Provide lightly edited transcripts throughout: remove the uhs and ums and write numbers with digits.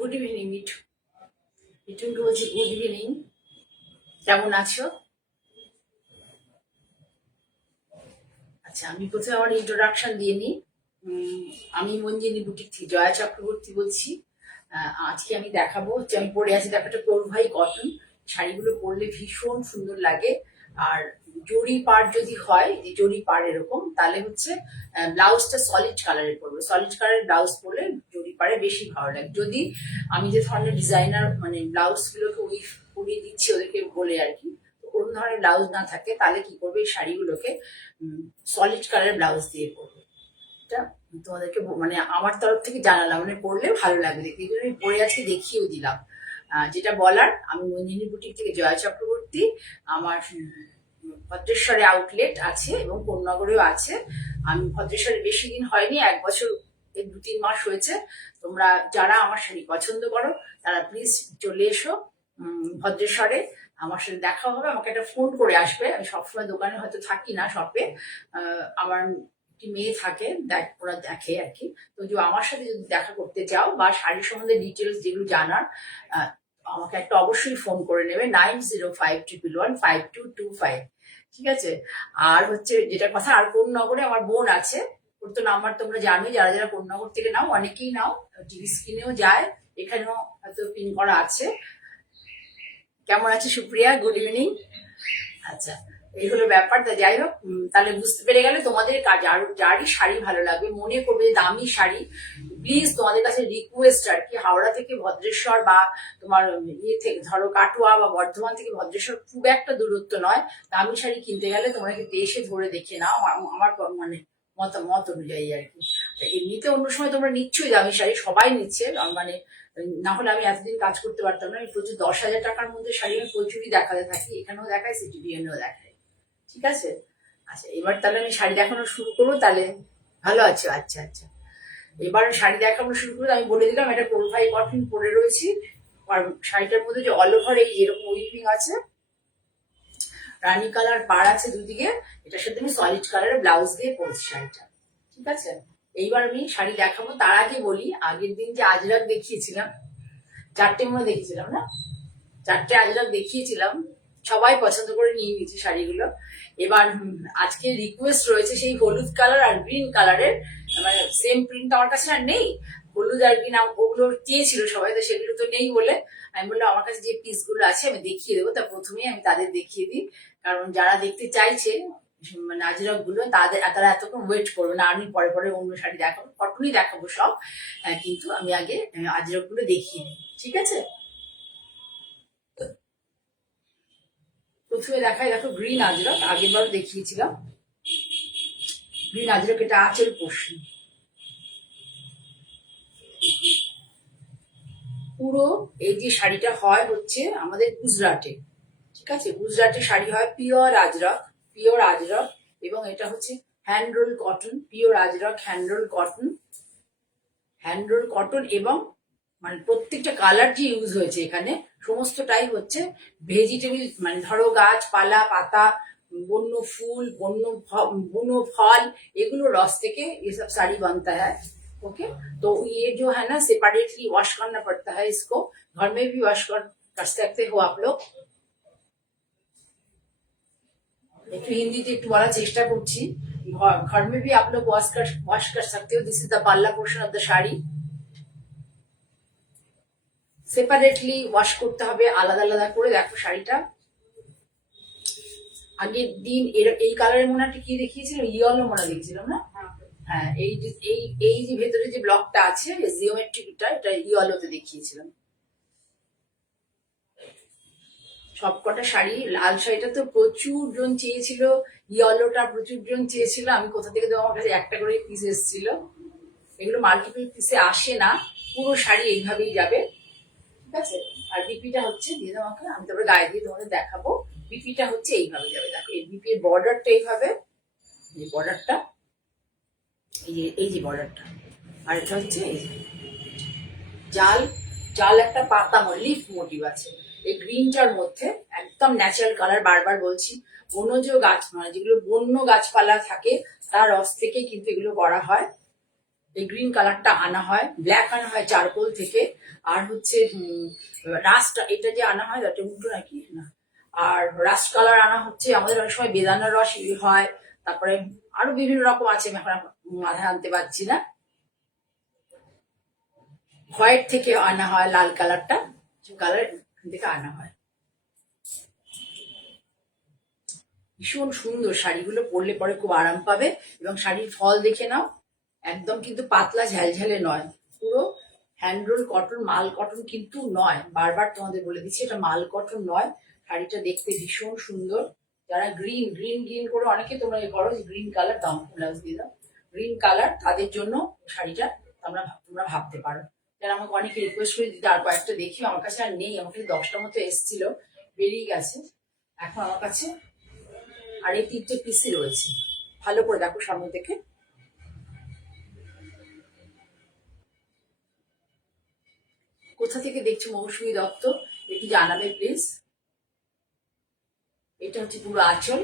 Good evening Mithu. মিঠুনকে বলছি good evening, কেমন আছো? আচ্ছা, আমি প্রথমে আমার ইন্ট্রোডাকশন দিয়ে নিই। আমি মঞ্জিনী বুটিক থেকে জয়া চক্রবর্তী বলছি। আজকে আমি দেখাবো হচ্ছে, আমি পরে আছি দেখো, একটা কোলভাই কটন শাড়িগুলো পরলে ভীষণ সুন্দর লাগে। আর জরি পাড় যদি হয়, যে জরি পাড় এরকম, তাহলে হচ্ছে ব্লাউজটা সলিড কালারের পরবে। সলিড কালারের ব্লাউজ পরলে জরি পাড়ে বেশি ভালো লাগে। যদি আমি যে ধরনের ডিজাইনার মানে ব্লাউজ গুলোকে উইফ করিয়ে দিচ্ছি ওদেরকে বলে আর কি, কোন ধরনের ব্লাউজ না থাকে, তাহলে কি করবে, এই শাড়িগুলোকে সলিড কালারের ব্লাউজ দিয়ে পরবে। এটা তোমাদেরকে মানে আমার তরফ থেকে জানালাম, মানে পরলে ভালো লাগবে দেখতে, এই জন্য আমি পরে আজকে দেখিয়েও দিলাম। যেটা বলার, আমি মঞ্জিনী বুটিক থেকে জয়া চক্রবর্তী। আমার ভদ্রেশ্বরে আউটলেট আছে এবং কোন্নগরেও আছে। আমি ভদ্রেশ্বরে বেশি দিন হয়নি, 1 বছর 2-3 মাস হয়েছে। তোমরা যারা আমার শাড়ি পছন্দ করো তারা প্লিজ চলে এসো ভদ্রেশ্বরে, আমার সাথে দেখা হবে। আমাকে একটা ফোন করে আসবে, আমি সবসময় দোকানে হয়তো থাকি না, শপে। আমার একটি মেয়ে থাকে, ওরা দেখে আর কি। তো যে আমার সাথে যদি দেখা করতে চাও বা শাড়ি সম্বন্ধে ডিটেলস যেগুলো জানার, আমাকে একটা অবশ্যই ফোন করে নেবে, 9051115225। ঠিক আছে? আর হচ্ছে যেটা কথা, আর কোন নগরে আমার বোন আছে, ওর তো নাম্বার তোমরা জানোই, যারা যারা কোন নগর থেকে নাও, অনেকেই নাও, টিভি স্ক্রিনেও যায়, এখানেও হয়তো পিন করা আছে। কেমন আছে সুপ্রিয়া? Good evening. আচ্ছা, এই হলো ব্যাপারটা। যাই হোক, তাহলে বুঝতে পেরে গেলে তোমাদের যারই শাড়ি ভালো লাগবে, মনে করবে দামি শাড়ি, প্লিজ তোমাদের কাছে রিকোয়েস্ট আর কি, হাওড়া থেকে ভদ্রেশ্বর বা তোমার ইয়ে থেকে ধরো কাটোয়া বা বর্ধমান থেকে ভদ্রেশ্বর খুব একটা দূরত্ব নয়। দামি শাড়ি কিনতে গেলে তোমরা কিন্তু এসে ধরে দেখে নাও, আমার মানে মতামত অনুযায়ী আর কি। এমনিতে অন্য সময় তোমরা নিচ্ছই দামি শাড়ি, সবাই নিচ্ছে, মানে না হলে আমি এতদিন কাজ করতে পারতাম না। আমি প্রচুর 10,000 টাকার মধ্যে শাড়ি আমি প্রচুরই দেখাতে থাকি, এখানেও দেখাই, সিটিভিএনেও দেখাই। ঠিক আছে? আচ্ছা, এবার তাহলে আমি শাড়ি দেখানো শুরু করবো তাহলে। ভালো আছো? আচ্ছা আচ্ছা, এবার শাড়ি দেখানো শুরু করবো। আমি বলে দিলাম এটা কোলভাই কটন পরে রয়েছি। আর শাড়িটার মধ্যে যে অল ওভার এই যেরকম উইভিং আছে, রানী কালার পাড় আছে দুদিকে, এটার সাথে আমি সলিড কালারের ব্লাউজ দিয়ে পরেছি শাড়িটা। ঠিক আছে? এইবার আমি শাড়ি দেখাবো, তার আগে বলি, আগের দিন যে আজরাক দেখিয়েছিলাম, 4টে মনে দেখিয়েছিলাম না, 4টে আজরাক দেখিয়েছিলাম, সবাই পছন্দ করে নিয়ে নিয়েছে শাড়িগুলো। এবার আজকে রিকোয়েস্ট রয়েছে সেই হলুদ কালার আর গ্রিন কালারের, মানে সেম প্রিন্ট আমার কাছে আর নেই। হলুদ আর গ্রিন ওগুলো চেয়েছিল সবাই, তো সেগুলো তো নেই বলে আমি বললাম আমার কাছে যে পিস গুলো আছে আমি দেখিয়ে দেবো। তা প্রথমেই আমি তাদের দেখিয়ে দিই, কারণ যারা দেখতে চাইছে মানে আজরাক গুলো, তারা এতক্ষণ ওয়েট করবে না। আমি পরে পরে অন্য শাড়ি দেখাবো, কটনই দেখাবো সব, কিন্তু আমি আগে আজরাক গুলো দেখিয়ে নিই। ঠিক আছে? প্রথমে দেখাই, দেখো গ্রিন আজরক, আগের বার দেখিয়েছিলাম। গ্রিন আজরক, এটা আঁচল পোষণ। পুরো এই যে শাড়িটা হয় হচ্ছে আমাদের গুজরাটে। ঠিক আছে? গুজরাটে শাড়ি হয় পিওর আজরক, পিওর আজরক। এবং এটা হচ্ছে hand roll cotton, pure Ajrakh hand roll cotton, hand roll cotton. এবং মানে প্রত্যেকটা কালার যে ইউজ হয়েছে এখানে সমস্তটাই হচ্ছে ভেজিটেবল, মানে ধরো গাছপালা, পাতা, বন্য ফুল, বন্য ফল, এগুলো রস থেকে ये सब साड़ी बनता है। ओके, तो ये जो है ना सेपरेटली वॉश करना पड़ता है, इसको घर में भी वॉश कर सकते हो आप लोग। একটু হিন্দিতে একটু বলার চেষ্টা করছি। घर में भी आप लोग वॉश कर सकते हो। दिस इज द पल्ला portion of the sari. Separately wash করতে হবে, আলাদা আলাদা করে। দেখো শাড়িটা আগের দিন এই কালারের মনে একটা কি দেখিয়েছিলাম, ইয়েলো মনে দেখিয়েছিলাম না? হ্যাঁ, এই যে এই যে ভেতরে যে ব্লকটা আছে জিওমেট্রিকটা, এটা ইয়েলোতে দেখিয়েছিলাম। সবকটা শাড়ি, লাল শাড়িটা তো প্রচুর জন চেয়েছিল, ইয়েলোটা প্রচুর জন চেয়েছিল। আমি কোথা থেকে দেবো, আমার কাছে একটা করে পিস এসেছিল। এগুলো মাল্টিপল পিসে আসে না, পুরো শাড়ি এইভাবেই যাবে। ঠিক আছে? আর বিপিটা হচ্ছে দিয়ে তোমাকে, আমি তারপরে গায়ে দিয়ে তোমাদের দেখাবো। বিপিটা হচ্ছে এইভাবে যাবে, দেখো এই বিপি এর বর্ডারটা এইভাবে, এই বর্ডারটা, এই যে বর্ডারটা। আর এটা হচ্ছে এই জাল, জাল একটা পাতা লিফ মোটিভ আছে এই গ্রিনটার মধ্যে, একদম ন্যাচারাল কালার। বারবার বলছি, বনজ গাছ, মানে যেগুলো বন্য গাছপালা থাকে তার রস থেকে কিন্তু এগুলো করা হয়। এই গ্রিন কালারটা আনা হয়, ব্ল্যাক আনা হয় চারকোল থেকে, আর হচ্ছে রাস্ট এটা যে আনা হয় তাতে উল্টো নাকি না, আর রাস্ট কালার আনা হচ্ছে আমাদের অনেক সময় বেদানার রস হয়, তারপরে আরো বিভিন্ন রকম আছে, আমি এখন মাথায় আনতে পারছি না। হোয়াইট থেকে আনা হয় লাল কালারটা, কালার থেকে আনা হয়। ভীষণ সুন্দর শাড়িগুলো, পরলে পরে খুব আরাম পাবে। এবং শাড়ির ফল দেখে নাও, একদম কিন্তু পাতলা ঝালঝালে নয়, পুরো হ্যান্ডরোল কটন, মাল কটন কিন্তু নয়, বারবার তোমাদের বলে দিচ্ছি এটা মাল কটন নয়। শাড়িটা দেখতে ভীষণ সুন্দর। যারা গ্রিন গ্রিন গ্রিন করে অনেকে তোমরা করো গ্রিন কালার, দাম ব্লাউজ দিয়ে দাও, গ্রিন কালার, তাদের জন্য শাড়িটা তোমরা ভাবতে পারো। যারা আমাকে অনেকে রিকোয়েস্ট করে দিতে, আর কয়েকটা দেখি, আমার কাছে আর নেই, আমার কাছে 10টা মতো এসেছিল, বেরিয়ে গেছে। এখন আমার কাছে আর এই 3টে পিসই রয়েছে। ভালো করে দেখো সামনে থেকে। কোথা থেকে দেখছো মৌসুমী দত্ত, একটু জানাবে প্লিজ। এটা হচ্ছে পুরো আঁচল,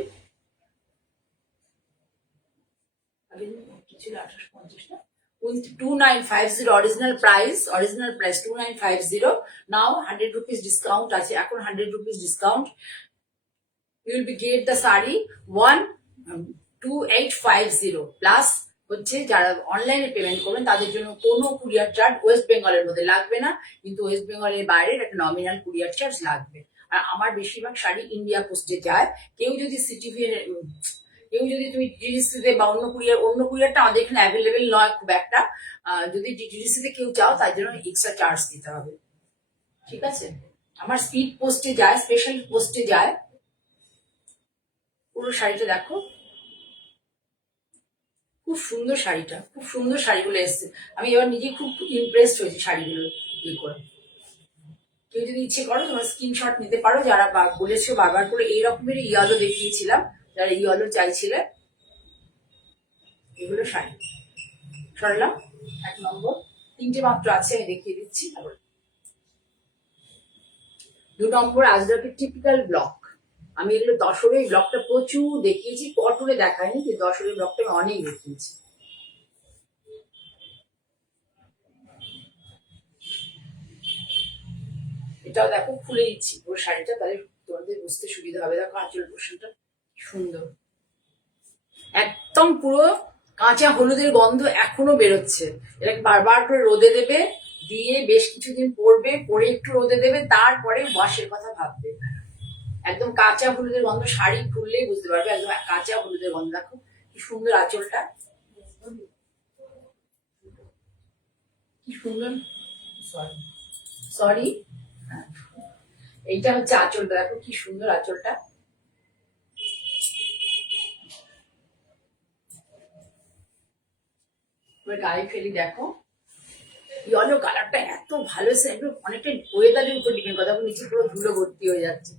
কিছু 1850 না, 2950 অরিজিনাল প্রাইস 2950। নাও 100 রুপিস ডিসকাউন্ট আছে, এখন 100 rupees discount. You will be get the sari 12850 plus হচ্ছে যারা অনলাইনে পেমেন্ট করবেন তাদের জন্য কোনো কুরিয়ার চার্জ ওয়েস্ট বেঙ্গলের মধ্যে লাগবে না, কিন্তু ওয়েস্ট বেঙ্গলের বাইরে একটা নমিনাল কুরিয়ার চার্জ লাগবে। আর আমার বেশিরভাগ শাড়ি ইন্ডিয়া পোস্টে যায়। কেউ যদি কেউ যদি তুমি ডিটিডিসিতে বা অন্য কুরিয়ারটা আমাদের এখানে অ্যাভেলেবেল নয় খুব একটা, যদি ডিটিডিসিতে কেউ চাও তার জন্য এক্সট্রা চার্জ দিতে হবে, ঠিক আছে। আমার স্পিড পোস্টে যায়, স্পেশাল পোস্টে যায়। পুরো শাড়িটা দেখো, খুব সুন্দর শাড়িটা, খুব সুন্দর শাড়িগুলো এসছে। আমি এবার নিজে খুব ইমপ্রেসড হয়েছি শাড়িগুলো ইয়ে করে। কেউ যদি ইচ্ছে করো তোমার স্ক্রিনশট নিতে পারো, যারা বলেছো বারবার করে এই রকমের ইয়েলো দেখিয়েছিলাম, যারা ইয়েলো চাইছিলে, এগুলো শাড়ি সরলাম 1 নম্বর। 3টে মাত্র আছে, আমি দেখিয়ে দিচ্ছি। তারপর 2 নম্বর আজরাকের টিপিক্যাল ব্লক। আমি এগুলো দশরে ব্লকটা প্রচুর দেখিয়েছি, কটনে দেখায়নি, কিন্তু দশরে ব্লকটা আমি অনেক দেখিয়েছি। এটাও দেখো খুলে দিচ্ছি পুরো শাড়িটা, তাহলে তোমাদের বুঝতে সুবিধা হবে। দেখো আঁচল পোর্শনটা সুন্দর, একদম পুরো কাঁচা হলুদের গন্ধ এখনো বেরোচ্ছে। এটাকে বারবার করে রোদে দেবে, দিয়ে বেশ কিছুদিন পরবে, পরে একটু রোদে দেবে, তারপরে ওয়াশের কথা ভাববে। একদম কাঁচা হলুদের গন্ধ, শাড়ি খুললেই বুঝতে পারবে একদম কাঁচা হলুদের গন্ধ। দেখো কি সুন্দর আঁচলটা, কি সুন্দর। সরি সরি, এইটা হচ্ছে আঁচলটা, দেখো কি সুন্দর আঁচলটা। গায়ে ফেলি দেখো, ইয়েলো কালারটা এত ভালো এসে, অনেকটা ওয়েদারের উপর ডিপেন্ড করে, নিচে পুরো ধুলো ভর্তি হয়ে যাচ্ছে।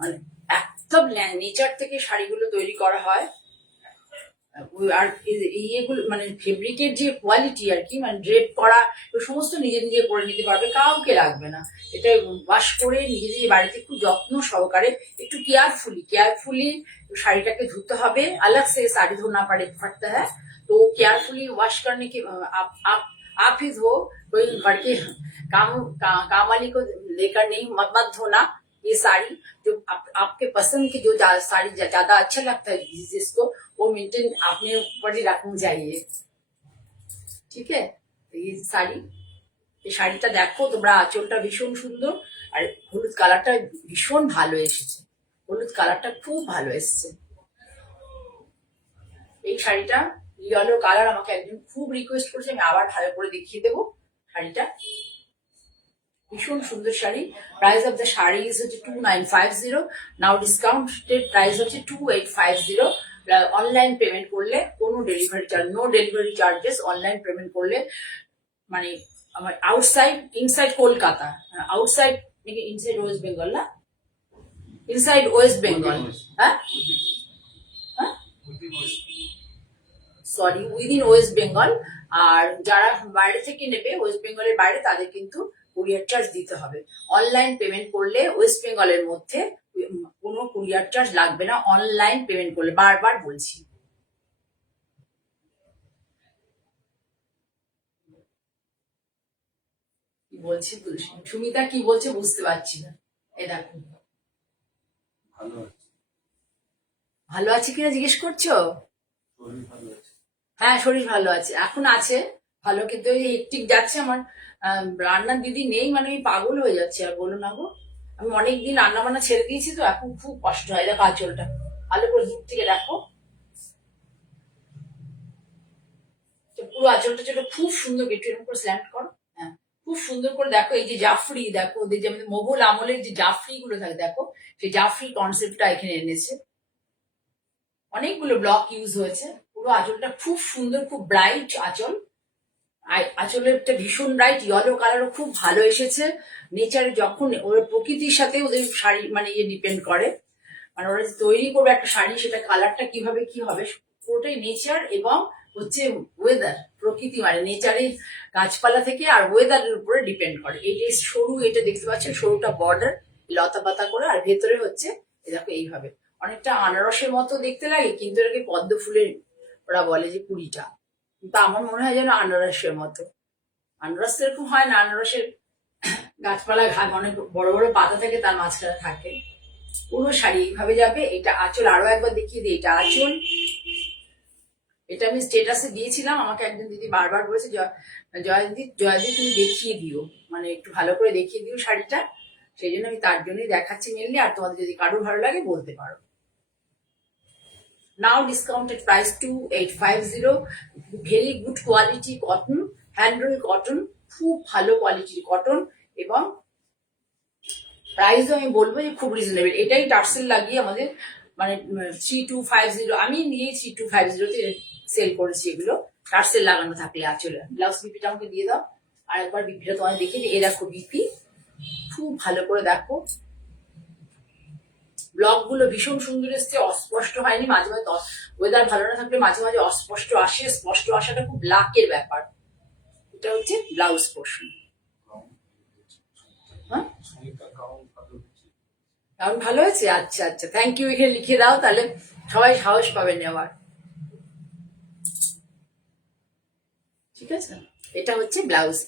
মানে একদম নেচার থেকে শাড়িগুলো তৈরি করা হয়। আর ইয়েগুলো মানে ফেব্রিকের যে কোয়ালিটি আর কি, মানে ড্রেপ করা সমস্ত নিজে নিজে করে নিতে পারবে, কাউকে লাগবে না। এটা ওয়াশ করে নিজে নিজে বাড়িতে খুব যত্ন সহকারে, একটু কেয়ারফুলি শাড়িটাকে ধুতে হবে। अलग से साड़ी धोना पड़ता है, तो केयरफुली वॉश करने के आप ही धो, कोई घर के काम वाली को लेकर नहीं, मत धोना। ये साड़ी जो आपके पसंद की जो साड़ी ज्यादा अच्छा लगता है जिसको, वो मेंटेन आपने ऊपर ही रखना चाहिए, ঠিক আছে। এই শাড়ি, এই শাড়িটা দেখো তোমরা, আঁচলটা ভীষণ সুন্দর, আর হলুদ কালারটা ভীষণ ভালো এসেছে, হলুদ কালারটা খুব ভালো এসেছে। এই শাড়িটা ইয়েলো কালার আমাকে একজন খুব রিকোয়েস্ট করেছে, আমি আবার ভালো করে দেখিয়ে দেবো শাড়িটা। ভীষণ সুন্দর sari. Price of the sari is হচ্ছে 2950, নাও ডিসকাউন্টেড প্রাইস হচ্ছে 2850। অনলাইন পেমেন্ট করলে কোনো delivery charge, no delivery charges. Online payment করলে মানে আমার inside Kolkata, outside inside West Bengal না, ইনসাইড ওয়েস্ট বেঙ্গল, হ্যাঁ সরি, উইদিন ওয়েস্ট বেঙ্গল। আর যারা বাইরে থেকে নেবে, ওয়েস্ট বেঙ্গলের বাইরে, তাদের কিন্তু কুরিয়ার চার্জ দিতে হবে। অনলাইন পেমেন্ট করলে ওয়েস্ট বেঙ্গলের মধ্যে কোনো কুরিয়ার চার্জ লাগবে না, অনলাইন পেমেন্ট করলে, বারবার বলছি। কি বলছি সুমিতা কি বলছে বুঝতে পারছি না। এই দেখো ভালো আছে কিনা জিজ্ঞেস করছো? হ্যাঁ শরীর ভালো আছে, এখন আছে ভালো, কিন্তু ওই যে একটিক যাচ্ছে আমার। রান্নার দিদি নেই, মানে আমি পাগল হয়ে যাচ্ছি, আর বলো না গো। আমি অনেকদিন রান্না বান্না ছেড়ে দিয়েছি তো, এখন খুব কষ্ট হয়। দেখো আঁচলটা ভালো করে দূর থেকে দেখো, পুরো আঁচলটা যেটা খুব সুন্দর, একটু এরকম করে স্ল্যান্ড করো। হ্যাঁ খুব সুন্দর করে দেখো, এই যে জাফরি দেখো, ওদের যে আমাদের মোগল আমলের যে জাফরি গুলো থাকে দেখো, সেই জাফরি কনসেপ্টটা এখানে এনেছে। অনেকগুলো ব্লক ইউজ হয়েছে, পুরো আঁচলটা খুব সুন্দর, খুব ব্রাইট আঁচল। আঁচলেরটা ভীষণ ব্রাইট, ইয়েলো কালারও খুব ভালো এসেছে। নেচারে যখন ওর প্রকৃতির সাথে ওদের শাড়ি মানে ইয়ে ডিপেন্ড করে, মানে ওরা যে তৈরি করবে একটা শাড়ি, সেটা কালারটা কিভাবে কি হবে পুরোটাই নেচার এবং হচ্ছে ওয়েদার, প্রকৃতি মানে নেচারের গাছপালা থেকে আর ওয়েদারের উপরে ডিপেন্ড করে। এই যে সরু, এটা দেখতে পাচ্ছেন সরুটা বর্ডার লতা পাতা করে, আর ভেতরে হচ্ছে দেখো এইভাবে অনেকটা আনারসের মতো দেখতে লাগে, কিন্তু এটাকে পদ্ম ফুলের ওরা বলে যে কুড়িটা, কিন্তু আমার মনে হয় যেন আনারসের মতো। আনারস এরকম হয় না, আনারসের গাছপালা অনেক বড় বড় পাতা থাকে, তার মাঝখানে থাকে। পুরো শাড়ি এইভাবে যাবে। এটা আঁচল, আরো একবার দেখিয়ে দিই, এটা আঁচল। এটা আমি স্টেটাসে দিয়েছিলাম, আমাকে একজন দিদি বারবার বলেছে জয়দি জয়দি তুমি দেখিয়ে দিও, মানে একটু ভালো করে দেখিয়ে দিও শাড়িটা। সেই জন্য আমি তার জন্যই দেখাচ্ছি মেনলি, আর তোমাদের যদি কারো ভালো লাগে বলতে পারো। Now discounted price 2850, very good quality cotton, handloom cotton, খুব ভালো কোয়ালিটির কটন, এবং প্রাইসও আমি বলবো যে খুব রিজনেবল। এটাই টার্সেল লাগিয়ে আমাদের মানে 3250, আমি নিয়ে 3250-তে সেল করেছি এগুলো। টার্সেল লাগানো থাকলে আচলে। ব্লাউজ বিপিটা আমাকে দিয়ে দাও, আর একবার বিপিটা তোমায় দেখিয়ে দিই। এ দেখো বিপি, খুব ভালো করে দেখো, ব্লক গুলো ভীষণ সুন্দর এসছে, অস্পষ্ট হয়নি। মাঝে মাঝে ওয়েদার ভালো না থাকলে মাঝে মাঝে অস্পষ্ট আসে, স্পষ্ট আসাটা খুব লাকের ব্যাপার। এটা হচ্ছে ব্লাউজ পোর্শন। হ্যাঁ কারণ ভালো হয়েছে, আচ্ছা আচ্ছা, থ্যাংক ইউ। এখানে লিখে দাও, তাহলে সবাই সাহস পাবে নেওয়ার। ঠিক আছে, এটা হচ্ছে ব্লাউজ।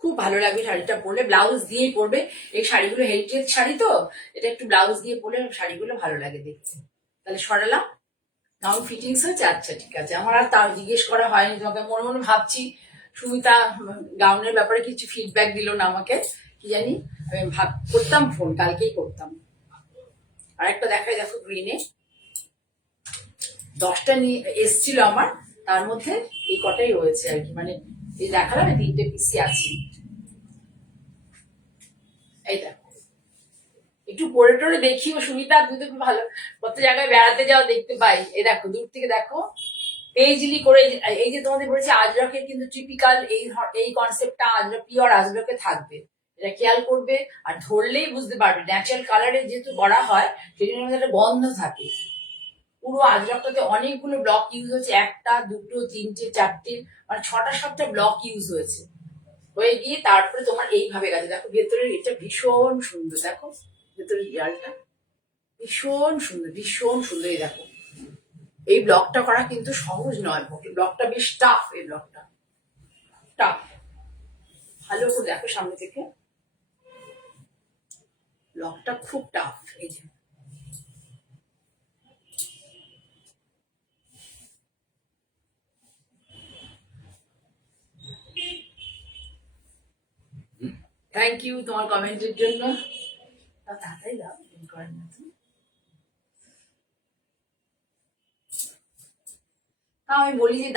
খুব ভালো লাগবে শাড়িটা পরলে, ব্লাউজ দিয়েই পরবে। এই শাড়িগুলো হেরিটেজ শাড়ি তো, এটা একটু ব্লাউজ দিয়ে পরলে শাড়িগুলো ভালো লাগে দেখতে। তাহলে সরালাম, গাউন ফিটিংস হচ্ছে, আচ্ছা ঠিক আছে। আমার আর তাও জিজ্ঞেস করা হয়নি তোমাকে, মনে মনে ভাবছি সুমিতা গাউনের ব্যাপারে কিছু ফিডব্যাক দিল না আমাকে, কি জানি। আমি করতাম ফোন, কালকেই করতাম। আর একটা দেখাই দেখো, গ্রিনে 10টা নিয়ে এসছিল আমার, তার মধ্যে এই কটাই রয়েছে আর কি, মানে এই দেখালাম 3টে পিসি আছে। এই দেখো একটু পরে টরে দেখিও সুমিতা, তুমি তো খুব ভালো কত জায়গায় বেড়াতে যাও, দেখতে পাই। এই দেখো দূর থেকে দেখো, পেজলি করে। এই যে তোমাদের বলেছে আজরকের কিন্তু টিপিক্যাল এই কনসেপ্টটা আজরক, পিওর আজরকে থাকবে, এটা খেয়াল করবে। আর ধরলেই বুঝতে পারবে, ন্যাচারাল কালারে যেহেতু করা হয় সেই জন্য একটা গন্ধ থাকে। পুরো আজরকটাতে অনেকগুলো ব্লক ইউজ হয়েছে, একটা দুটো তিনটে চারটে, মানে 6টা 7টা ব্লক ইউজ হয়েছে। হয়ে গিয়ে তারপরে তোমার এইভাবে গেছে। দেখো ভেতরের এটা ভীষণ সুন্দর, দেখো ভেতরের ইয়ালটা ভীষণ সুন্দর, ভীষণ সুন্দর। এই দেখো এই ব্লকটা করা কিন্তু সহজ নয়, ব্লকটা বেশ টাফ, এই ব্লকটা টাফ। ভালো করে দেখো সামনে থেকে, ব্লকটা খুব টাফ। এই যে থ্যাংক ইউ তোমার কমেন্টের জন্য। তাড়াতাড়ি দাও, করেন না তুমি। আমি বলি যে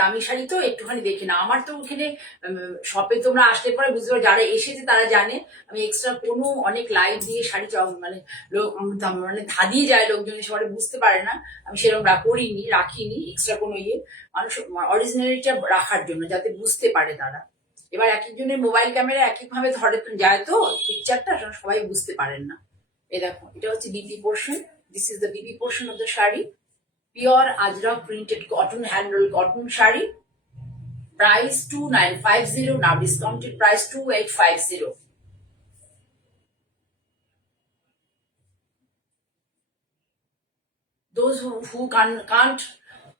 দামি শাড়ি তো একটুখানি দেখে না। আমার তো ওখানে শপে তোমরা আসলে পরে বুঝতে পারো, যারা এসেছে তারা জানে আমি এক্সট্রা কোনো অনেক লাইট দিয়ে শাড়ি মানে মানে ধাঁধিয়ে যায় লোকজন, এসে পরে বুঝতে পারে না। আমি সেরকম করিনি, রাখিনি এক্সট্রা কোনো ইয়ে, মানুষ অরিজিনালিটা রাখার জন্য, যাতে বুঝতে পারে তারা। এবার এক একজনের মোবাইল ক্যামেরা এক একভাবে ধরে যায় তো, পিকচারটা সবাই বুঝতে পারেন না। এই দেখো এটা হচ্ছে BP portion, this is the BP portion of the sari. Pure Ajrakh printed cotton handloom cotton sari, price 2950, now discounted price 2850। Those who can't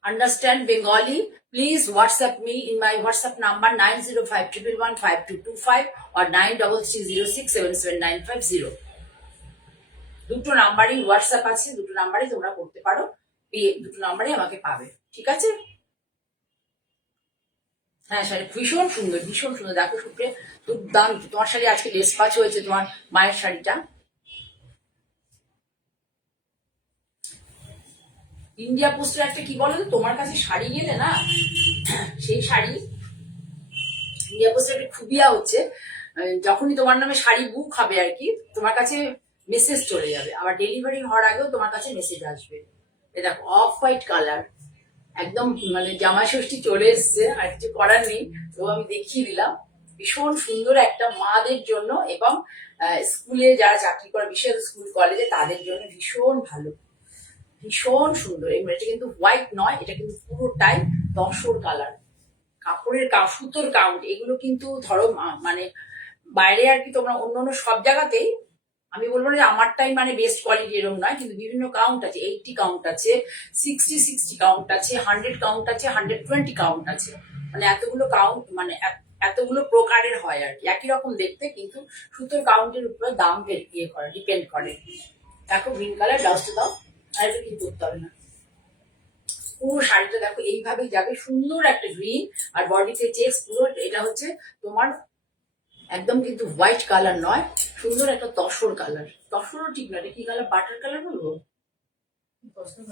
understand Bengali, Please WhatsApp me in my WhatsApp number 9051115225 or 9330677950. দুটো নাম্বারই WhatsApp আছে, দুটো নাম্বারই তোমরা করতে পারো, দুটো নাম্বারই আমাকে পাবে। ঠিক আছে? হ্যাঁ, শাড়ি ভীষণ সুন্দর, ভীষণ সুন্দর। দেখো সুপ্রে, দুর্দান্ত। তোমার শাড়ি আজকে ডেসপাচ হয়েছে, তোমার মায়ের শাড়িটা। ইন্ডিয়া পোস্টের একটা কি বলো তো, তোমার কাছে শাড়ি গেলে না, সেই শাড়ি ইন্ডিয়া পোস্টের একটা খুবিয়া হচ্ছে, যখনই তোমার নামে শাড়ি বুক হবে আর কি, তোমার কাছে মেসেজ চলে যাবে, আবার ডেলিভারি হওয়ার আগেও তোমার কাছে মেসেজ আসবে। দেখো অফ হোয়াইট কালার, একদম মানে জামাই ষষ্ঠী চলে এসছে, আর কিছু করার নেই, তো আমি দেখিয়ে দিলাম। ভীষণ সুন্দর একটা মাদের জন্য এবং স্কুলে যারা চাকরি করে, বিশেষ স্কুল কলেজে তাদের জন্য ভীষণ ভালো, ভীষণ সুন্দর। এটা কিন্তু হোয়াইট নয়, এটা কিন্তু পুরোটাই তসর কালার। কাপড়ের সুতোর কাউন্ট এগুলো কিন্তু ধরো মানে বাইরে আর কি তোমরা অন্য অন্য সব জায়গাতেই, আমি বলবো না যে আমারটাই মানে বেস্ট কোয়ালিটি এরকম নয়, কিন্তু বিভিন্ন কাউন্ট আছে, 80 কাউন্ট আছে, 60 কাউন্ট আছে, 100 কাউন্ট আছে, 120 কাউন্ট আছে, মানে এতগুলো কাউন্ট, মানে এতগুলো প্রকারের হয় আর কি, একই রকম দেখতে, কিন্তু সুতোর কাউন্টের উপরে দাম ইয়ে করে, ডিপেন্ড করে। দেখো গ্রিন কালার ব্লাউজটা দাও, আর এটা কিন্তু করতে হবে না। পুরো শাড়িটা দেখো এইভাবেই যাবে, সুন্দর একটা গ্রিন, আর বডিতে চেক্স পুরো। এটা হচ্ছে তোমার একদম কিন্তু হোয়াইট কালার নয়, সুন্দর একটা তসর কালার। তসরও ঠিক নয়, এটা কি কালার, বাটার কালার বলবো,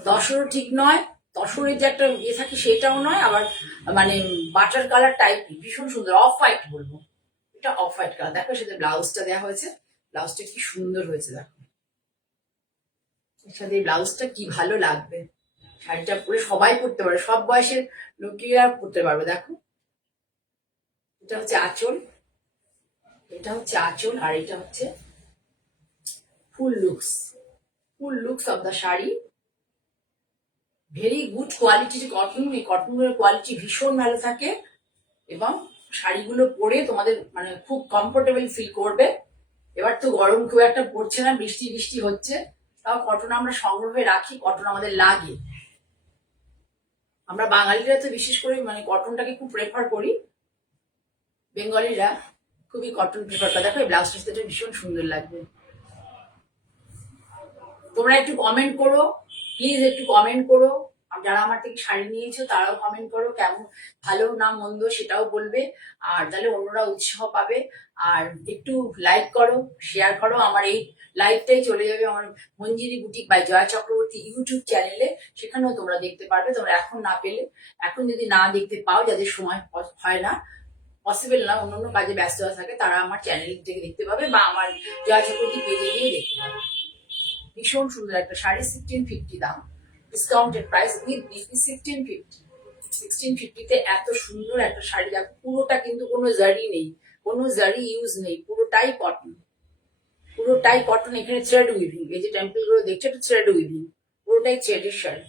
তসরও ঠিক নয়, তসরের যে একটা ইয়ে থাকে সেটাও নয়, আবার মানে বাটার কালার টাইপ, ভীষণ সুন্দর, অফ হোয়াইট বলবো, এটা অফ হোয়াইট কালার। দেখো সাথে ব্লাউজটা দেওয়া হয়েছে, ব্লাউজটা কি সুন্দর হয়েছে দেখো, এর সাথে ব্লাউজটা কি ভালো লাগবে। শাড়িটা পরে সবাই পরতে পারে, সব বয়সের লোকেরা পরতে পারবে। দেখো এটা হচ্ছে আঁচল, এটা হচ্ছে আঁচল, আর এটা হচ্ছে full looks, full looks of the sari. Very good কোয়ালিটির কটন, এই কটনের কোয়ালিটি ভীষণ ভালো থাকে, এবং শাড়িগুলো পরে তোমাদের মানে খুব কমফোর্টেবল ফিল করবে। এবার তো গরম খুব একটা পড়ছে না, বৃষ্টি বৃষ্টি হচ্ছে, তাও কটন আমরা সংগ্রহে রাখি, কটন আমাদের লাগে। আমরা বাঙালিরা তো বিশেষ করে মানে কটনটাকে খুব প্রেফার করি, বেঙ্গলিরা খুবই কটন প্রেফার করে। দেখো এই ব্লাউজটার সাথে ভীষণ সুন্দর লাগবে। তোমরা একটু কমেন্ট করো, প্লিজ একটু কমেন্ট করো, যারা আমার থেকে শাড়ি নিয়েছো তারাও কমেন্ট করো, কেমন ভালো না মন্দ সেটাও বলবে, আর তাহলে অন্যরা উৎসাহ পাবে। আর একটু লাইক করো, শেয়ার করো, আমার এই লাইভটাই চলে যাবে আমার Manjiri boutique by Jaya Chakraborty YouTube চ্যানেলে, সেখানেও তোমরা দেখতে পারবে। তোমরা এখন না পেলে, এখন যদি না দেখতে পাও, যাদের সময় হয় না, পসিবল না, অন্য অন্য কাজে ব্যস্ত থাকে, তারা আমার চ্যানেল থেকে দেখতে পাবে, বা আমার জয়া চক্রবর্তী পেজে গিয়ে দেখতে পাবে। ভীষণ সুন্দর একটা শাড়ি, 1650 দাম, ডিসকাউন্টেড প্রাইস উইথ বিপি 1650। 1650-তে এত সুন্দর একটা শাড়ি, দেখো পুরোটা কিন্তু কোনো জারি নেই, কোনো জারি ইউজ নেই, পুরোটাই কটন, পুরোটাই কটন। এখানে থ্রেড উইভিং, এই যে টেম্পল গুলো দেখছো, এটা থ্রেড উইভিং, পুরোটাই থ্রেডের শাড়ি।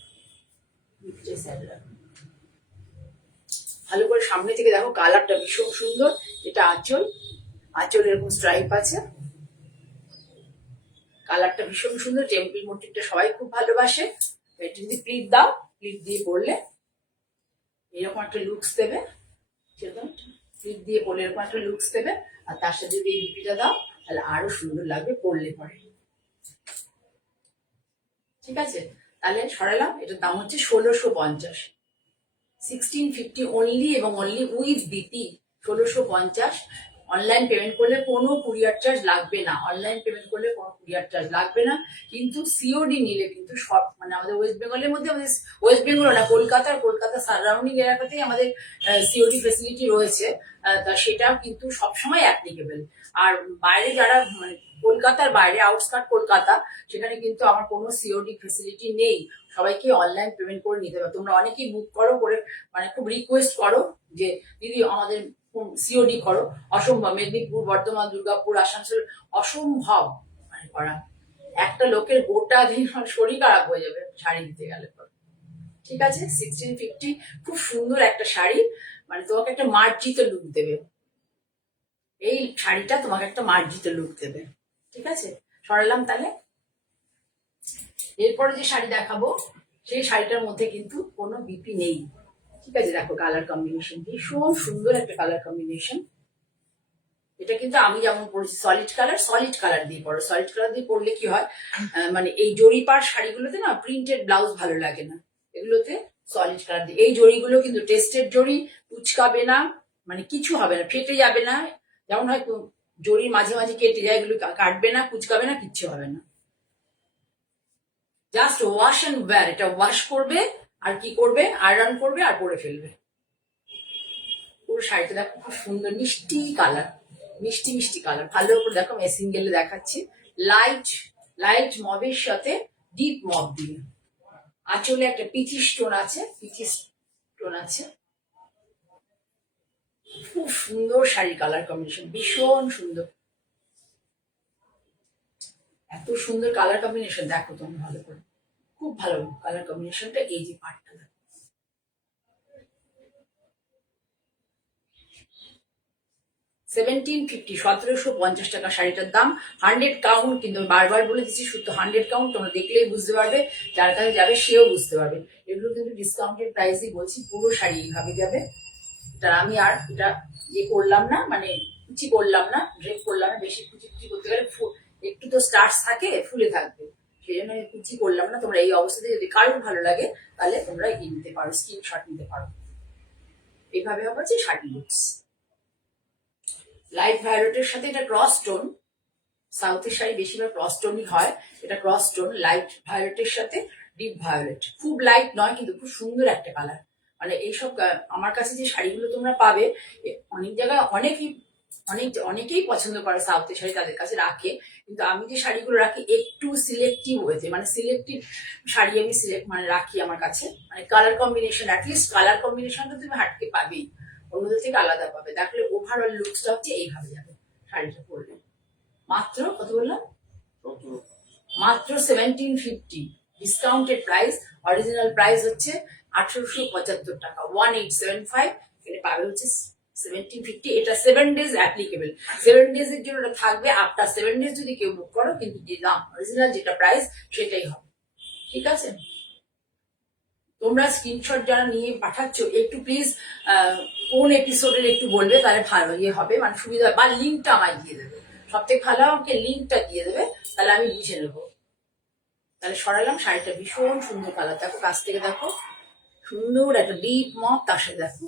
ভালো করে সামনে থেকে দেখো, কালারটা ভীষণ সুন্দর। এটা আঁচল, আঁচল এরকম স্ট্রাইপ আছে, কালারটা ভীষণ সুন্দর। টেম্পল মোটিভটা সবাই খুব ভালোবাসে। এটা যদি প্লিট দাও, প্লিট দিয়ে পরলে এরকম একটা লুকস দেবে, সেরকম প্লিট দিয়ে পরলে এরকম একটা লুকস দেবে, আর তার সাথে যদি এই বিপিটা দাও তাহলে আরো সুন্দর লাগবে পরলে পরে। ঠিক আছে, তাহলে সরালাম। এটার দাম হচ্ছে 1650, 1650 অনলি, এবং only with BP 1650। Online payment করলে কোনো কুরিয়ার চার্জ লাগবে না, অনলাইন পেমেন্ট করলে কোনো কুরিয়ার চার্জ লাগবে না, কিন্তু সিওডি নিলে কিন্তু সব মানে আমাদের ওয়েস্ট বেঙ্গলের মধ্যে, আমাদের ওয়েস্ট বেঙ্গল না, কলকাতা সারাউন্ডিং এলাকাতেই আমাদের সিওডি ফেসিলিটি রয়েছে, তা সেটাও কিন্তু সবসময় অ্যাপ্লিকেবল। আর বাইরে যারা মানে কলকাতার বাইরে, আউটস্কার্ট কলকাতা, সেখানে কিন্তু আমার কোনো সিওডি ফেসিলিটি নেই, সবাইকে অনলাইন পেমেন্ট করে নিতে হবে। তোমরা অনেকেই বুক করো করে মানে খুব রিকোয়েস্ট করো যে দিদি আমাদের সিওডি করো, অসম্ভব। মেদিনীপুর, বর্ধমান, দুর্গাপুর, আসানসোল অসম্ভব মানে করা, একটা লোকের গোটা দিন শরীর খারাপ হয়ে যাবে শাড়ি দিতে গেলে। ঠিক আছে, 1650 খুব সুন্দর একটা শাড়ি, মানে তোমাকে একটা মার্জিত লুক দেবে, এই শাড়িটা তোমাকে একটা মার্জিত লুক দেবে। ঠিক আছে, সরালাম। তাহলে এরপরে যে শাড়ি দেখাবো, সেই শাড়িটার মধ্যে কিন্তু কোনো বিপি নেই, ঠিক আছে, দেখো কালার কম্বিনেশন ভীষণ সুন্দর একটা কালার কম্বিনেশন। এটা কিন্তু আমি যেমন পড়েছি সলিড কালার দিয়ে পড়ো। সলিড কালার দিয়ে পড়লে কি হয়, মানে এই জরিপার শাড়িগুলোতে না প্রিন্টেড ব্লাউজ ভালো লাগে না, এগুলোতে সলিড কালার দিয়ে। এই জরিগুলো কিন্তু টেস্টেড জরি, কুচকাবে না, মানে কিছু হবে না, ফেটে যাবে না। যেমন হয় জরি মাঝে মাঝে কেটে যায়, এগুলো কাটবে না, কুচকাবে না, কিচ্ছু হবে না। জাস্ট ওয়াশ অ্যান্ড ওয়্যার, এটা ওয়াশ করবে আর কি করবে, আয়রন করবে আর পরে ফেলবে। পুরো শাড়িটা দেখো খুব সুন্দর মিষ্টি কালার, মিষ্টি মিষ্টি কালার। ভালো করে দেখো মেসিং গেলে দেখাচ্ছি, লাইট লাইট মবের সাথে ডিপ মব দিয়ে। আঁচলে একটা পিচি স্টোন আছে, পিচি স্টোন আছে। খুব সুন্দর শাড়ি কালার কম্বিনেশন, ভীষণ সুন্দর। এত সুন্দর কালার কম্বিনেশন দেখো তুমি ভালো করে, খুব ভালো কালার কম্বিনেশনটা। এই যে পাটটা 1750, 1750 টাকা শাড়িটার দাম। 100 কাউন্ট, কিন্তু বারবার বলে দিচ্ছি শুধু 100 কাউন্ট, তোমরা দেখলেই বুঝতে পারবে, যার কাছে যাবে সেও বুঝতে পারবে। এগুলো কিন্তু ডিসকাউন্টেড প্রাইসই বলছি, পুরো শাড়ি এইভাবে যাবে। এটা আমি আর এটা ইয়ে করলাম না, মানে কুচি করলাম না, ড্রেপ করলাম না, বেশি কুচি কুচি করতে গেলে একটু তো স্টার্চ থাকে, ফুলে থাকবে, সেই জন্য কুচি করলাম না। তোমরা এই অবস্থাতে যদি কারোর ভালো লাগে তাহলে তোমরা এগিয়ে নিতে পারো, স্ক্রিনশট নিতে পারো। এইভাবে হবে যে শাড়ি লুকস। লাইট ভায়োলেটের সাথে এটা ক্রস টোন, সাউথের শাড়ি বেশিরভাগ ক্রস টোনই হয়, এটা ক্রস টোন লাইট ভায়োলেটের সাথে ডিপ ভায়োলেট। খুব লাইট নয় কিন্তু খুব সুন্দর একটা কালার। মানে এইসব আমার কাছে যে শাড়িগুলো তোমরা পাবে, অনেক জায়গায় অনেকেই পছন্দ করে সাউথের শাড়ি, তাদের কাছে রাখে, কিন্তু আমি যে শাড়িগুলো রাখি একটু সিলেক্টিভ হয়েছে, মানে সিলেক্টিভ শাড়ি আমি মানে রাখি আমার কাছে। মানে কালার কম্বিনেশন, অ্যাটলিস্ট কালার কম্বিনেশনটা তুমি হাটকে পাবেই, অন্যদের থেকে আলাদা পাবে। দেখলে ওভারঅল লুকসটা হচ্ছে এইভাবে যাবে শাড়িটা পরলে। মাত্র কত বললাম, মাত্র 1750 ডিসকাউন্টেড প্রাইস। অরিজিনাল প্রাইস হচ্ছে 1875 টাকা, 1875, এটা পাবে হচ্ছে 1750। এটা 7 ডেজ অ্যাপ্লিকেবল, 7 ডেজ এর জন্য এটা থাকবে। আফটার 7 ডেজ যদি কেউ বুক করো, কিন্তু যে দাম অরিজিনাল যেটা প্রাইস সেটাই হবে, ঠিক আছে? তোমরা স্ক্রিনশট যারা নিয়ে পাঠাচ্ছ একটু প্লিজ কোন এপিসোডের একটু বলবে, তাহলে ভালো ইয়ে হবে, মানে সুবিধা, বা লিঙ্কটা আমায় দিয়ে দেবে, সব থেকে ভালো আমাকে লিঙ্কটা দিয়ে দেবে, তাহলে আমি বুঝে নেবো। তাহলে সরালাম, শাড়িটা ভীষণ সুন্দর কালার, দেখো কাছ থেকে দেখো, সুন্দর একটা ডিপ মপ, তার সাথে দেখো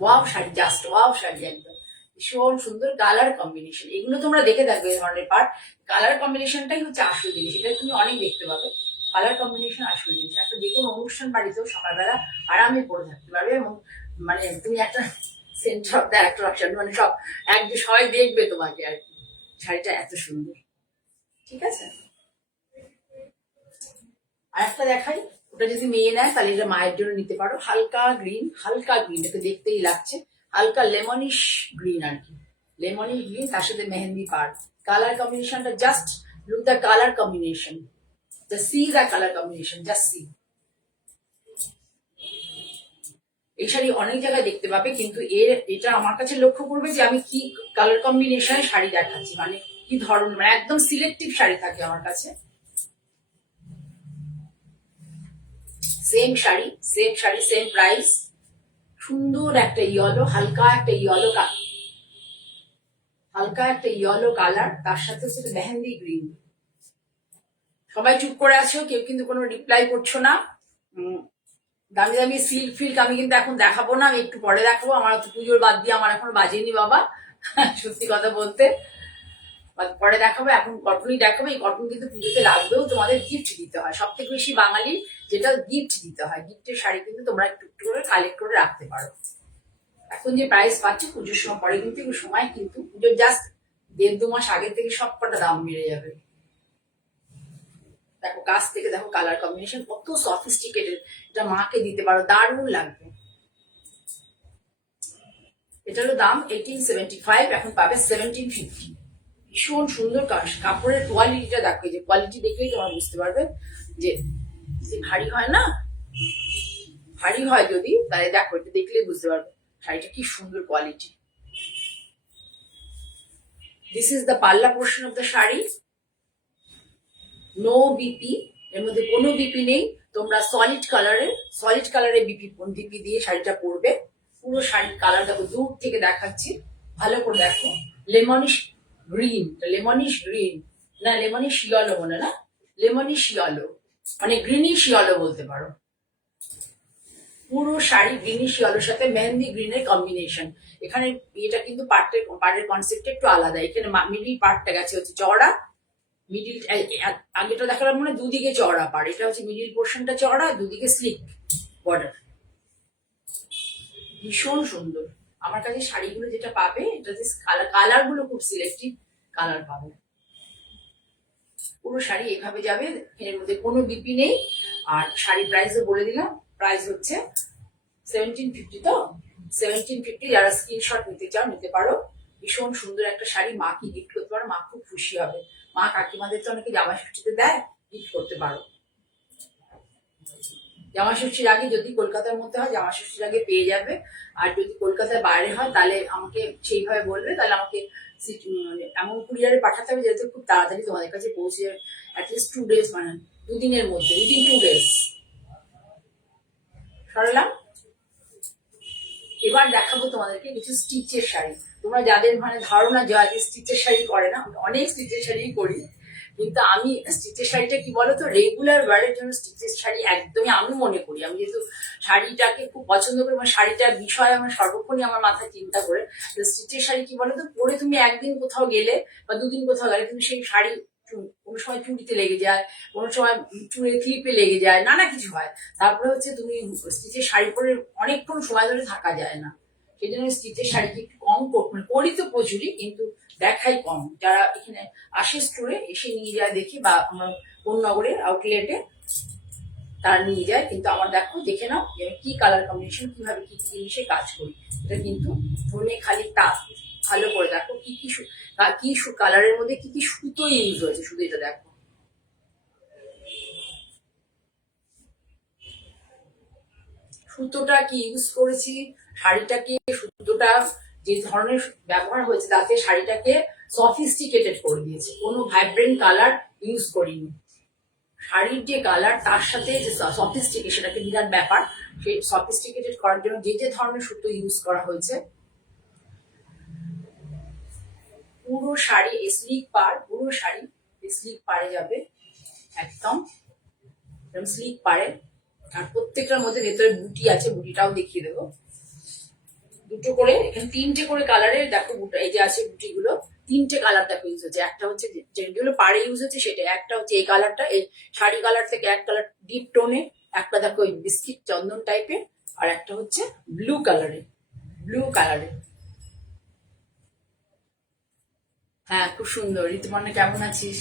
wow sari, just wow sari, একদম ভীষণ সুন্দর কালার কম্বিনেশন। এগুলো তোমরা দেখে থাকবে, এই ধরনের পার্ট কালার কম্বিনেশনটাই হচ্ছে আসল জিনিস, এটা তুমি অনেক দেখতে পাবে। কালার কম্বিনেশন আসল জিনিস, একটা যে কোনো অনুষ্ঠান বাড়িতেও সকালবেলা আরামে পরে থাকতে পারবে, এবং মানে তুমি একটা সেন্টার অফ দ্য অ্যাট্রাকশন, মানে সবাই দেখবে তোমাকে আর কি। শাড়িটা এত সুন্দর, ঠিক আছে? আর একটা দেখাই, ওটা যদি মেয়ে নেয় তাহলে এটা মায়ের জন্য নিতে পারো। হালকা গ্রিন, হালকা গ্রিন, এটা দেখতেই লাগছে হালকা লেমনিশ গ্রিন আর কি, লেমনিশ গ্রিন, তার সাথে মেহেন্দি পাড়। কালার কম্বিনেশনটা just look the colour combination, just see the colour combination, just see. এই শাড়ি অনেক জায়গায় দেখতে পাবে, কিন্তু এটা আমার কাছে লক্ষ্য করবে যে আমি কি কালার কম্বিনেশনে শাড়ি দেখাচ্ছি, মানে কি ধরনের, মানে একদম সিলেক্টিভ শাড়ি থাকে আমার কাছে। Same sari same price. সুন্দর একটা ইয়েলো, হালকা একটা ইয়েলো কালার, তার সাথে হচ্ছে মেহেন্দি গ্রিন। সবাই চুপ করে আছো, কেউ কিন্তু কোনো রিপ্লাই করছো না। দামি দামি সিল্ক ফিল্ক আমি কিন্তু এখন দেখাবো না, আমি একটু পরে দেখাবো। আমার তো পুজোর বাদ দিয়ে আমার এখনো বাজেনি বাবা, সত্যি কথা বলতে, পরে দেখাবো। এখন কটনই দেখাবো। এই কটন কিন্তু পুজোতে লাগবেও, তোমাদের গিফট দিতে হয়, সব থেকে বেশি বাঙালি যেটা গিফট দিতে হয়। গিফটের শাড়ি কিন্তু তোমরা একটু একটু করে কালেক্ট করে রাখতে পারো। এখন যে প্রাইস পাচ্ছ পুজোর সময়, পরে কিন্তু সময় কিন্তু পুজোর জাস্ট 1.5-2 মাস আগে থেকে সব কটা দাম বেড়ে যাবে। দেখো কাছ থেকে দেখো কালার কম্বিনেশন কত সফিস্টিকেটেড, এটা মাকে দিতে পারো, দারুণ লাগবে। এটারও দাম 1875, এখন পাবে 1750। ভীষণ সুন্দর কাপড়ের কোয়ালিটিটা দেখো, এই যে কোয়ালিটি দেখলেই তোমরা বুঝতে পারবে যে ভারী হয় না, ভারী হয় যদি, তাহলে দেখো এটা দেখলেই বুঝতে পারবে শাড়িটা কি সুন্দর কোয়ালিটি। দিস ইজ দ্য পাল্লা portion of the sari. No BP, এর মধ্যে কোনো বিপি নেই, তোমরা সলিড কালারে বিপি দিয়ে শাড়িটা পরবে। পুরো শাড়ির কালার দেখো, দূর থেকে দেখাচ্ছি, ভালো করে দেখো। লেমনিশ গ্রিন না, লেমনিশ ইয়েলো মনে না, লেমনিশ ইয়েলো মানে গ্রিনিশ ইয়েলো বলতে পারো। পুরো শাড়ি গ্রিনিশ ইয়েলোর সাথে মেহেন্দি গ্রিনের কম্বিনেশন। এখানে এটা কিন্তু পার্টের কনসেপ্টটা একটু আলাদা। এখানে মিডিল পার্টটা গেছে হচ্ছে চওড়া, মিডিল আগেটা দেখালাম মানে দুদিকে চওড়া পাড়, এটা হচ্ছে মিডিল পোর্শনটা চওড়া, দুদিকে স্লিক বর্ডার। ভীষণ সুন্দর। আমার কাছে শাড়িগুলো যেটা পাবে, এটা কালার গুলো খুব সিলেক্টিভ কালার পাবে। পুরো শাড়ি এভাবে যাবে, এর মধ্যে কোনো বিপি নেই। আর শাড়ি প্রাইসও বলে দিলাম, প্রাইস হচ্ছে 1750। তো 1750, যারা স্ক্রিনশট নিতে চাও নিতে পারো। ভীষণ সুন্দর একটা শাড়ি, মাকে গিফট করতে পারো, মা খুব খুশি হবে। মা কাকিমাদের তো অনেকে জামা ষষ্ঠীতে দেয়, গিফট করতে পারো। জামা ষষ্ঠীর আগে, যদি কলকাতার মধ্যে হয় জামা ষষ্ঠীর আগে পেয়ে যাবে। আর যদি কলকাতার বাইরে হয় তাহলে আমাকে সেইভাবে বলবে, তাহলে আমাকে এমন কুরিয়ারে পাঠাতে হবে যেহেতু খুব তাড়াতাড়ি তোমাদের কাছে পৌঁছে যাবে। অ্যাটলিস্ট 2 days, মানে 2 দিনের মধ্যে, উইদিন 2 days। সরলাম। এবার দেখাবো তোমাদেরকে কিছু স্টিচের শাড়ি। তোমরা যাদের মানে ধারণা যে স্টিচের শাড়ি করে না, অনেক স্টিচের শাড়ি করি, কিন্তু আমি স্টিচের শাড়িটা কি বলতো, রেগুলার ওয়ারের জন্য স্টিচের শাড়ি একদমই আমি মনে করি। আমি যেহেতু শাড়িটাকে খুব পছন্দ করি, মানে শাড়িটার বিষয় আমার সর্বক্ষণই আমার মাথায় চিন্তা করে। স্টিচের শাড়ি কি বলতো, পরে তুমি একদিন কোথাও গেলে বা 2 দিন কোথাও গেলে, তুমি সেই শাড়ি কোনো সময় চুড়িতে লেগে যায়, কোনো সময় চুড়ে ক্লিপে লেগে যায়, নানা কিছু হয়। তারপরে হচ্ছে তুমি স্টিচের শাড়ি পরে অনেকক্ষণ সময় ধরে থাকা যায় না। সেই জন্য স্টিচের শাড়িকে একটু কম মানে করি তো প্রচুরই, কিন্তু দেখাই কম। যারা এখানে আসে স্টোরে এসে নিয়ে যায় দেখি, বা আমার কোন্নগরের আউটলেটে তারা নিয়ে যায়। কিন্তু আমার দেখো, দেখে নাও যে আমি কি কালার কম্বিনেশন, কিভাবে কি জিনিসে কাজ করি। এটা কিন্তু ধনে খালি তাপ, ভালো করে দেখো কি কি কালারের মধ্যে কি কি সুতো ইউজ হয়েছে, শুধু এটা দেখো। সুতোটা কি ইউজ করেছি, শাড়িটাকে সুতোটা যে ধরনের ব্যবহার হয়েছে তাতে শাড়িটাকে সফিস্টিকেটেড করে দিয়েছে। কোনো ভাইব্রেন্ট কালার ইউজ করিনি। শাড়ির যে কালার তার সাথে যে সফিস্টিকেশন, সেটাকে বিরাট ব্যাপার। সেই সফিস্টিকেটেড করার জন্য যে যে ধরনের সুতো ইউজ করা হয়েছে, পুরো শাড়ি স্লিক পার, পুরো শাড়ি স্লিক পারে যাবে, একদম স্লিক পারে। আর প্রত্যেকটার মধ্যে ভেতরে বুটি আছে, বুটিটাও দেখিয়ে দেবো। দুটো করে, এখানে 3টে করে কালারের দেখো বুটা, এই যে আছে বুটিগুলো, 3টে কালার দেখো ইউজ হচ্ছে। একটা হচ্ছে যেগুলো পাড়ে ইউজ হচ্ছে সেটা, একটা হচ্ছে এই কালারটা, এই শাড়ি কালার থেকে এক কালার ডিপ টোনে, একটা দেখো ওই বিস্কিট চন্দন টাইপের, আর একটা হচ্ছে ব্লু কালারে। হ্যাঁ, খুব সুন্দর। ঋতুপর্ণা কেমন আছিস?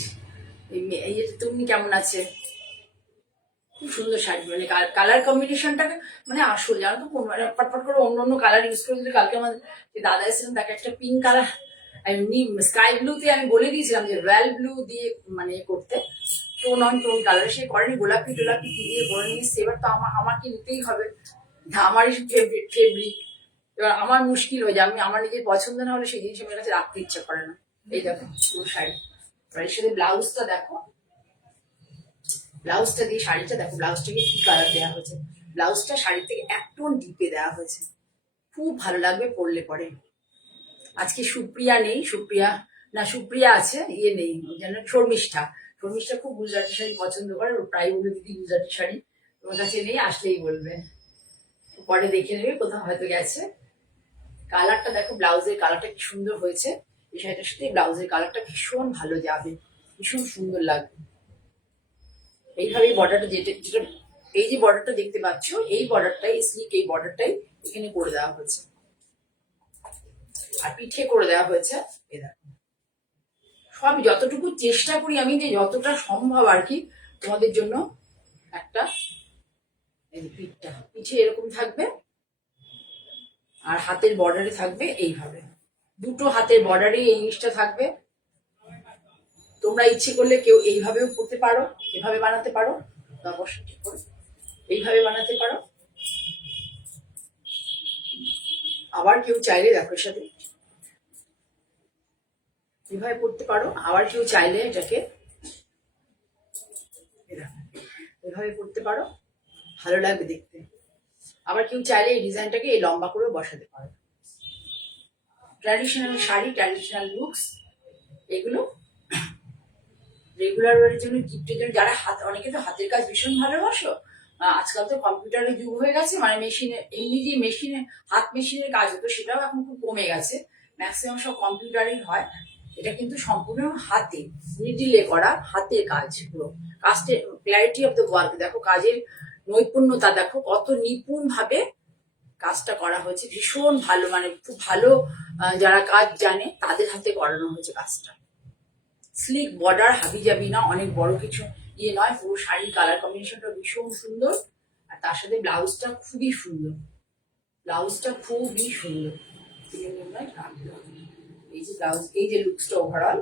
এই তুমি কেমন আছে? খুব সুন্দর শাড়ি, মানে কালার কম্বিনেশনটা মানে আসল, জানো তো, মানে ফটফট করে অন্য অন্য কালার ইউজ করে দিলে। কালকে আমার যে দাদা এসেছিলেন, তাকে একটা পিঙ্ক কালার, স্কাই ব্লুতে আমি বলে দিয়েছিলাম যে রয়্যাল ব্লু দিয়ে মানে করতে, টোন অন টোন কালার, সে করেনি, গোলাপি টোলাপি কি দিয়ে করে নিয়েছে। এবার তো আমাকে নিতেই হবে, আমারই ফেব্রিক। এবার আমার মুশকিল হয়ে যায়, আমার নিজের পছন্দ না হলে সেই জিনিস আমার কাছে রাখতে ইচ্ছা করে না। এই দেখো পুরো শাড়ি, এর সাথে ব্লাউজটা দেখো, ব্লাউজটা দিয়ে শাড়িটা দেখো, ব্লাউজটাকে কি কালার দেওয়া হয়েছে। ব্লাউজটা শাড়ি থেকে এক টোন ডিপে দেওয়া হয়েছে, খুব ভালো লাগবে পরলে পরে। আজকে সুপ্রিয়া নেই, সুপ্রিয়া আছে, ইয়ে নেই যেন, শর্মিষ্ঠা খুব গুজরাটি শাড়ি পছন্দ করে, প্রায় বলে দিদি গুজরাটি শাড়ি তোমার কাছে নেই, আসলেই বলবে, পরে দেখে নেবে, কোথাও হয়তো গেছে। কালারটা দেখো, ব্লাউজের কালারটা কি সুন্দর হয়েছে। এই শাড়িটার সাথে ব্লাউজের কালারটা ভীষণ ভালো যাবে, ভীষণ সুন্দর লাগবে। এইভাবে বর্ডারটা যেটা যেটা এই যে বর্ডারটা দেখতে পাচ্ছ, এই বর্ডারটাই স্লিক, এই বর্ডারটাই এখানে করে দেওয়া হয়েছে, আর পিঠে করে দেওয়া হয়েছে। এ দেখো, সব যতটুকু চেষ্টা করি আমি, যে যতটা সম্ভব আর কি তোমাদের জন্য একটা, এই পিঠে এরকম থাকবে, আর হাতের বর্ডারে থাকবে এইভাবে, দুটো হাতের বর্ডারে এই জিনিসটা থাকবে। তোমরা ইচ্ছে করলে কেউ এইভাবেও করতে পারো, এভাবে বানাতে পারো, অবশ্যই ঠিক করে এইভাবে বানাতে পারো। আবার কেউ চাইলে দেখো এর সাথে এভাবে করতে পারো, আবার কেউ চাইলে এটাকে এভাবে এভাবে পরতে পারো, ভালো লাগবে দেখতে। আবার কেউ চাইলে এই ডিজাইনটাকে এই লম্বা করেও বসাতে পারো। ট্র্যাডিশনাল শাড়ি, ট্র্যাডিশনাল লুকস, এগুলো রেগুলার ওয়ারের জন্য, গিফটের জন্য, যারা অনেকে তো হাতের কাজ ভীষণ ভালোবাসো। আজকাল তো কম্পিউটারের যুগ হয়ে গেছে, মানে মেশিনে, এমনি যে মেশিনে হাত মেশিনের কাজ হতো সেটাও এখন খুব কমে গেছে, ম্যাক্সিমাম সব কম্পিউটারই হয়। এটা কিন্তু সম্পূর্ণ হাতে নিডিলে করা হাতের কাজ, পুরো কাজের ক্ল্যারিটি অফ দ্য ওয়ার্ক দেখো, কাজের নৈপুণ্যতা দেখো, কত নিপুণ ভাবে কাজটা করা হয়েছে, ভীষণ ভালো, মানে খুব ভালো যারা কাজ জানে তাদের হাতে করানো হয়েছে কাজটা। স্লিক বর্ডার, হাবি যাবি না, অনেক বড় কিছু ইয়ে নয়, পুরো শাড়ির কালার কম্বিনেশনটা ভীষণ সুন্দর। আর তার সাথে ব্লাউজটা খুবই সুন্দর, ব্লাউজটা খুবই সুন্দর। এই যে ব্লাউজ, এই যে লুকসটা ওভারঅল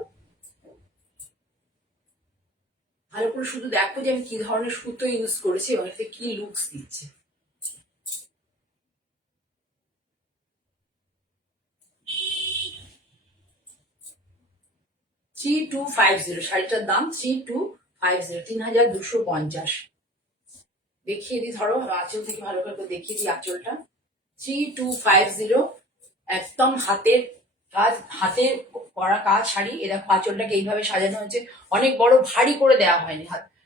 ভালো করে শুধু দেখো যে আমি কি ধরনের সুতো ইউজ করেছি এবং এতে কি লুকস দিচ্ছে। 3250 শাড়িটার দাম 3250, 3250। দেখিয়ে দিই, ধরো আঁচল থেকে ভালো করে দেখিয়ে দিই আঁচলটা। 3250, একদম হাতের কাজ, হাতের করা কাজ শাড়ি। এরকম আঁচলটাকে এইভাবে সাজানো হয়েছে, অনেক বড় ভারী করে দেওয়া হয়নি,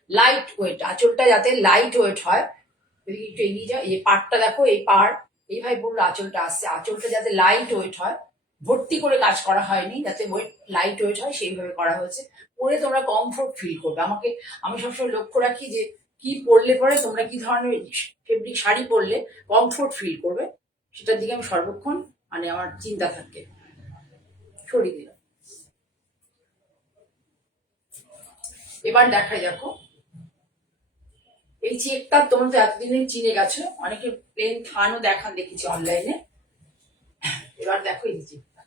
লাইট ওয়েট, আঁচলটা যাতে লাইট ওয়েট হয়। যদি একটু এগিয়ে যায়, এই পাড়টা দেখো, এই পাড় এইভাবে পুরো আঁচলটা আসছে, আঁচলটা যাতে লাইট ওয়েট হয়, ভর্তি করে কাজ করা হয়নি, যাতে ওয়েট লাইট ওয়েট হয় সেইভাবে করা হয়েছে। পরে তোমরা কমফোর্ট ফিল করবে। আমি সবসময় লক্ষ্য রাখি যে কি পরলে পরে তোমরা কি ধরনের ফেব্রিক শাড়ি পরলে কমফোর্ট ফিল করবে, সেটার দিকে আমি সর্বক্ষণ, মানে আমার চিন্তা থাকে। সরিয়ে দিলাম। এবার দেখাই, দেখো এই চেকটা তোমরা তো এতদিনে চিনে গেছো, অনেকে প্লেন থানও দেখেছি অনলাইনে। এবার দেখো এই চেকটা,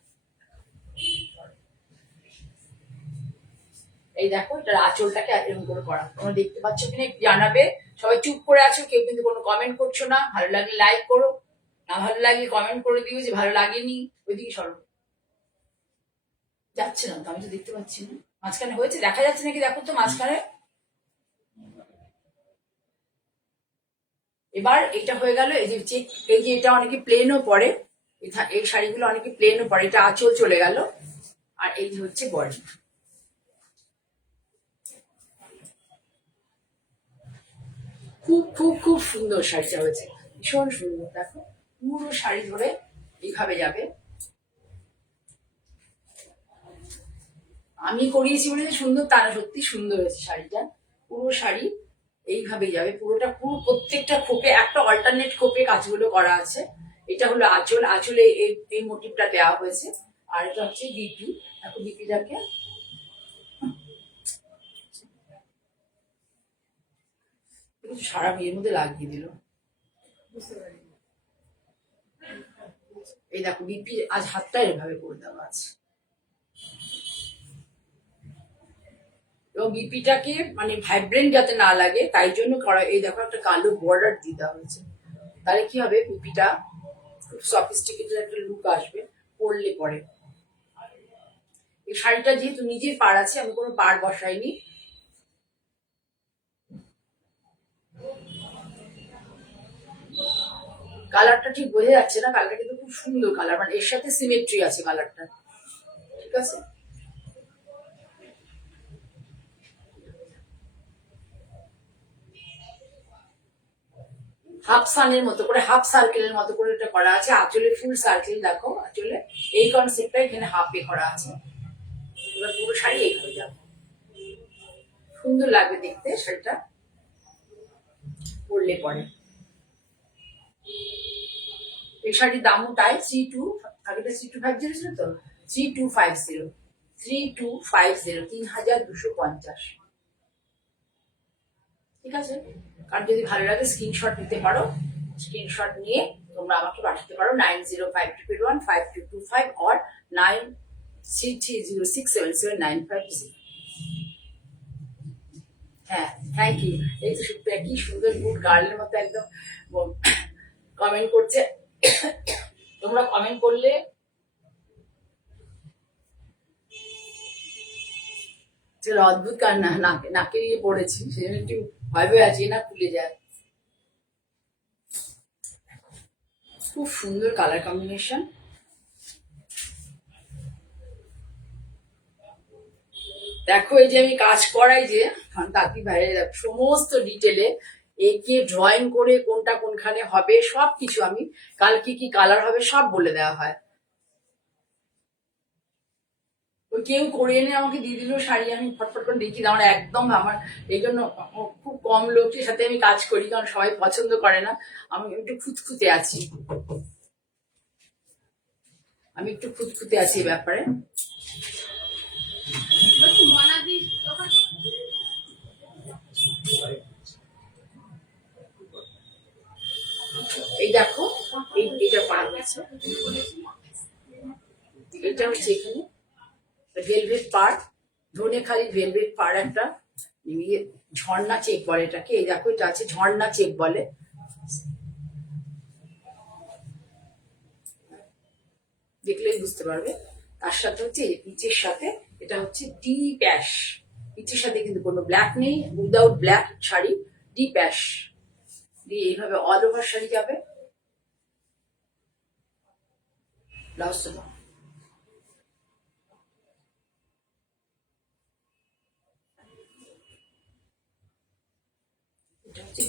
এই দেখো এটার আঁচলটাকে এরকম করে করা, তোমরা দেখতে পাচ্ছ কিনা জানাবে। সবাই চুপ করে আছো, কেউ কিন্তু কোনো কমেন্ট করছো না। ভালো লাগলে লাইক করো, না ভালো লাগলে কমেন্ট করে দিও যে ভালো লাগেনি। ওইদিকে সরো, যাচ্ছে না তো, আমি তো দেখতে পাচ্ছি না। মাঝখানে হয়েছে, দেখা যাচ্ছে নাকি দেখো তো মাঝখানে। এবার এটা হয়ে গেল, এই যে চেক, এই যে এটা অনেকে প্লেনও পরে, এই শাড়িগুলো অনেকে প্লেনও পরে, এটা আঁচল চলে গেল। আর এই যে হচ্ছে বডি, খুব খুব খুব সুন্দর শাড়িটা হয়েছে, ভীষণ সুন্দর। দেখো পুরো শাড়ি ধরে এইভাবে যাবে, আমি করিয়েছি বলে সুন্দর তা না, সত্যি সুন্দর হয়েছে শাড়িটা। পুরো শাড়ি এইভাবেই যাবে, পুরোটা, পুরো প্রত্যেকটা খোপে একটা অল্টারনেট খোপে কাজগুলো করা আছে। এটা হলো আঁচল, আঁচলে এই মোটিভটা দেওয়া হয়েছে। আর এটা হচ্ছে বিপি, দেখো বিপিটাকে সারা বিয়ের মধ্যে লাগিয়ে দিল। এই দেখো বিপি আজ হাতটা এভাবে করে দেওয়া আছে, এবং বিপিটাকে মানে ভাইব্রেন্ট যাতে না লাগে তাই জন্য করা। এই দেখো একটা কালো বর্ডার দিয়ে দেওয়া হয়েছে, তাহলে কি হবে, বিপিটা খুব সফিস্টিকেটেড একটা লুক আসবে পরলে পরে। এই শাড়িটা যেহেতু নিজের পাড় আছে, আমি কোনো পাড় বসাইনি। কালারটা ঠিক বোঝা যাচ্ছে না, কালারটা কিন্তু খুব সুন্দর কালার, মানে এর সাথে সিমেট্রি আছে কালারটা, ঠিক আছে। হাফ সানের মতো করে, হাফ সার্কেলের মতো করে এটা করা আছে। আঁচলে ফুল সার্কেল দেখো, আঁচলে এই কনসেপ্টটা এখানে হাফে করা আছে। এবার পুরো শাড়ি এইভাবে যাবে, সুন্দর লাগবে দেখতে শাড়িটা পরলে পরে। এই শাড়ির দামও তাই, আগেটা 3250 ছিল তো, 3250, 3250, 3250। ঠিক আছে, কারণ যদি ভালো লাগে স্ক্রিনশট নিতে পারো, স্ক্রিনশট নিয়ে তোমরা আমাকে পাঠাতে পারো 9052215225 or 9330677950। হ্যাঁ, থ্যাংক ইউ। এই তো সুপ্রিয়া কি সুন্দর গুড গার্লের মতো একদম কমেন্ট করছে। তোমরা কমেন্ট করলে চলো অদ্ভুত কান্না, নাকে নাকে নিয়ে পড়েছি, সেই জন্য একটু ভয় ভয় আছি না খুলে যায়। খুব সুন্দর কালার কম্বিনেশন। দেখো এই যে আমি কাজ করাই যে তাকি বাইরে সমস্ত ডিটেলে একে ড্রয়িং করে কোনটা কোনখানে হবে সবকিছু আমি কাল কি কালার হবে সব বলে দেওয়া হয়। ওই কেউ করে এনে আমাকে দিয়ে দিল শাড়ি, আমি ফটফট করে দেখি না, আমার একদম আমার এই জন্য খুব কম লোকের সাথে আমি কাজ করি, কারণ সবাই পছন্দ করে না। আমি একটু খুঁতখুঁতে আছি, আমি একটু খুঁতখুঁতে আছি এই ব্যাপারে। এই দেখো এইটা করা হয়েছে, এটা হচ্ছে এখানে ভেলভেট পাড়, ধনেখালি ভেলভেট পাড় একটা ঝর্ণা চেক বলে এটাকে। এই দেখো এটা আছে ঝর্ণা চেক বলে, দেখলেই বুঝতে পারবে। তার সাথে হচ্ছে পিচের সাথে এটা হচ্ছে ডিপ অ্যাশ, পিচের সাথে কিন্তু কোনো ব্ল্যাক নেই, without black sari, deep ash দিয়ে এইভাবে অল ওভার শাড়ি যাবে। ব্লাউজটা দাও, এটা হচ্ছে